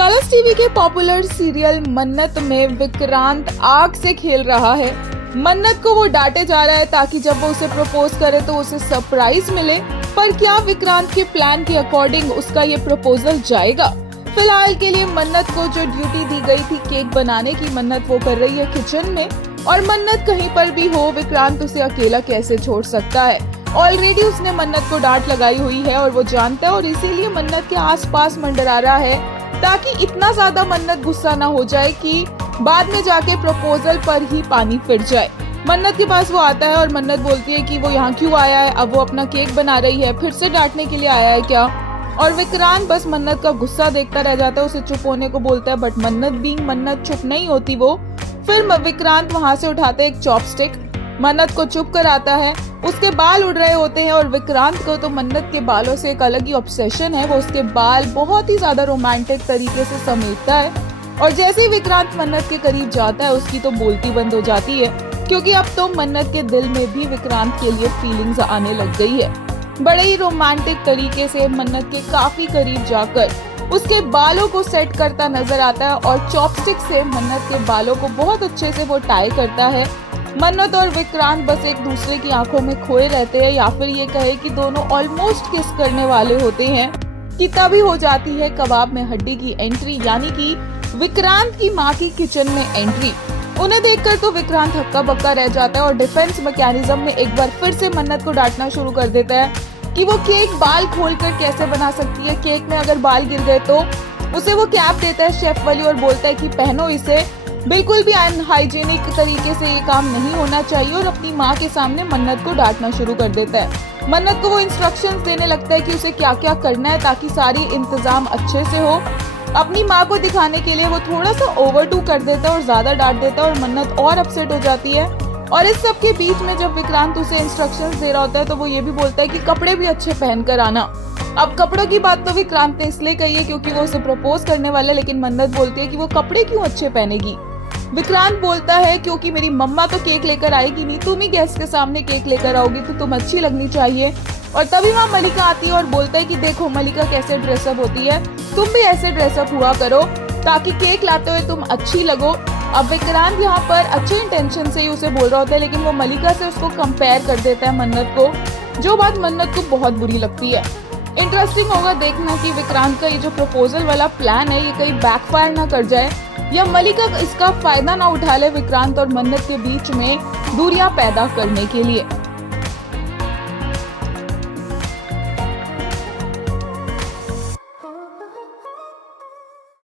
Colors TV के popular serial मन्नत में विक्रांत आग से खेल रहा है। मन्नत को वो डांटे जा रहा है ताकि जब वो उसे प्रपोज करे तो उसे सरप्राइज मिले। पर क्या विक्रांत के प्लान के अकॉर्डिंग उसका ये प्रपोजल जाएगा? फिलहाल के लिए मन्नत को जो ड्यूटी दी गई थी केक बनाने की, मन्नत वो कर रही है किचन में। और मन्नत कहीं पर भी हो, विक्रांत उसे अकेला कैसे छोड़ सकता है। ऑलरेडी उसने मन्नत को डांट लगाई हुई है और वो जानता है, और इसीलिए मन्नत के आसपास मंडरा रहा है ताकि इतना ज्यादा मन्नत गुस्सा ना हो जाए कि बाद में जाके प्रपोजल पर ही पानी फिर जाए। मन्नत के पास वो आता है और मन्नत बोलती है कि वो यहाँ क्यों आया है, अब वो अपना केक बना रही है, फिर से डांटने के लिए आया है क्या? और विक्रांत बस मन्नत का गुस्सा देखता रह जाता है, उसे चुप होने को बोलता है, बट मन्नत बीइंग मन्नत चुप नहीं होती वो। फिर विक्रांत वहाँ से उठाते एक चॉपस्टिक, मन्नत को चुप कराता है। उसके बाल उड़ रहे होते हैं और विक्रांत को तो मन्नत के बालों से एक अलग ही ऑब्सेशन है। वो उसके बाल बहुत ही ज्यादा रोमांटिक तरीके से समेटता है और जैसे ही विक्रांत मन्नत के करीब जाता है उसकी तो बोलती बंद हो जाती है, क्योंकि अब तो मन्नत के दिल में भी विक्रांत के लिए फीलिंग्स आने लग गई है। बड़े ही रोमांटिक तरीके से मन्नत के काफी करीब जाकर उसके बालों को सेट करता नजर आता है और चॉपस्टिक से मन्नत के बालों को बहुत अच्छे से वो टाई करता है। मन्नत और विक्रांत बस एक दूसरे की आंखों में खोए रहते हैं, या फिर ये कहे कि दोनों ऑलमोस्ट किस करने वाले होते हैं कि तभी हो जाती है कबाब में हड्डी की एंट्री, यानी कि विक्रांत की मां की किचन में एंट्री। उन्हें देखकर तो विक्रांत हक्का बक्का रह जाता है और डिफेंस मैकेनिज्म में एक बार फिर से मन्नत को डांटना शुरू कर देता है कि वो केक बाल खोलकर कैसे बना सकती है, केक में अगर बाल गिर गए तो। उसे वो कैप देता है शेफ वाली और बोलता है कि पहनो इसे, बिल्कुल भी अनहाइजीनिक तरीके से ये काम नहीं होना चाहिए, और अपनी माँ के सामने मन्नत को डांटना शुरू कर देता है। मन्नत को वो इंस्ट्रक्शंस देने लगता है कि उसे क्या क्या करना है ताकि सारी इंतजाम अच्छे से हो। अपनी माँ को दिखाने के लिए वो थोड़ा सा ओवरडू कर देता है और ज्यादा डांट देता है और मन्नत और अपसेट हो जाती है। और इस सब के बीच में जब विक्रांत उसे इंस्ट्रक्शंस दे रहा होता है तो वो ये भी बोलता है कि कपड़े भी अच्छे पहन कर आना। अब कपड़ों की बात तो विक्रांत ने इसलिए कही है क्योंकि वो उसे प्रपोज करने वाला है, लेकिन मन्नत बोलती है कि वो कपड़े क्यों अच्छे पहनेगी। विक्रांत बोलता है क्योंकि मेरी मम्मा तो केक लेकर आएगी नहीं, तुम ही गेस्ट के सामने केक लेकर आओगी तो तुम अच्छी लगनी चाहिए। और तभी वहाँ मलिका आती है और बोलता है कि देखो मलिका कैसे ड्रेसअप होती है, तुम भी ऐसे ड्रेसअप हुआ करो ताकि केक लाते हुए तुम अच्छी लगो। अब विक्रांत यहाँ पर अच्छे इंटेंशन से ही उसे बोल रहा होता है, लेकिन वो मलिका से उसको कंपेयर कर देता है मन्नत को, जो बात मन्नत को बहुत बुरी लगती है। इंटरेस्टिंग होगा देखना कि विक्रांत का ये जो प्रपोजल वाला प्लान है ये कहीं बैकफायर ना कर जाए, या मलिका इसका फायदा ना उठा ले विक्रांत और मन्नत के बीच में दूरियां पैदा करने के लिए।